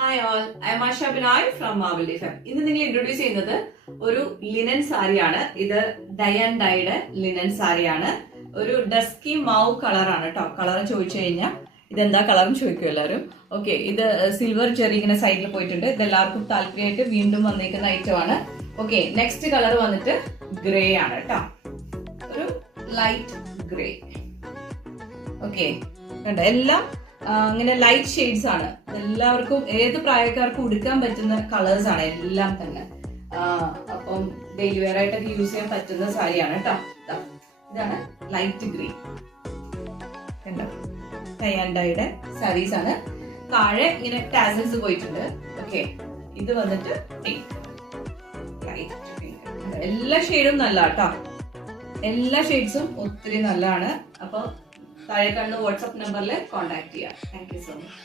Hi all, I M Asha Binoy from Mavli farm. ഇന്ന് നിങ്ങൾ introduce ചെയ്യുന്നത് ഒരു ലിനൻ സാരിയാണ്. ഇത് ഡൈ ആൻഡ് ഡൈഡ് ലിനൻ സാരിയാണ്. ഒരു ഡസ്കി മാവ് കളറാണ് കേട്ടോ. കളർ ചോദിച്ചു കഴിഞ്ഞാൽ ഇതെന്താ കളറും ചോദിക്കും എല്ലാവരും. ഓക്കെ, ഇത് സിൽവർ ചെറി ഇങ്ങനെ സൈഡിൽ പോയിട്ടുണ്ട്. ഇത് എല്ലാവർക്കും താല്പര്യമായിട്ട് വീണ്ടും വന്നേക്കുന്ന ഐറ്റമാണ്. ഓക്കെ, നെക്സ്റ്റ് കളർ വന്നിട്ട് ഗ്രേ ആണ് കേട്ടോ. ഒരു ലൈറ്റ് ഗ്രേ. ഓക്കെ, കണ്ടോ, എല്ലാം അങ്ങനെ ലൈറ്റ് ഷെയ്ഡ്സ് ആണ്. എല്ലാവർക്കും ഏത് പ്രായക്കാർക്കും ഉടുക്കാൻ പറ്റുന്ന കളേഴ്സ് ആണ് എല്ലാം തന്നെ. അപ്പം ഡെയിലി വെയർ ആയിട്ടൊക്കെ യൂസ് ചെയ്യാൻ പറ്റുന്ന സാരിയാണ് കേട്ടോ. ഇതാണ് ലൈറ്റ് ഗ്രീൻ. കണ്ടോ, ടൈ ആൻഡ് ഡൈയുടെ സാരീസ് ആണ്. താഴെ ഇങ്ങനെ ടാസൽസ് പോയിട്ടുണ്ട്. ഓക്കെ, ഇത് വന്നിട്ട് പിങ്ക്, ലൈറ്റ് പിങ്ക്. എല്ലാ ഷെയ്ഡും നല്ല കേട്ടോ. എല്ലാ ഷെയ്ഡ്സും ഒത്തിരി നല്ലതാണ്. അപ്പൊ താഴെ കാണുന്ന വാട്സ്ആപ്പ് നമ്പറിൽ കോൺടാക്ട് ചെയ്യാം. Thank you so much.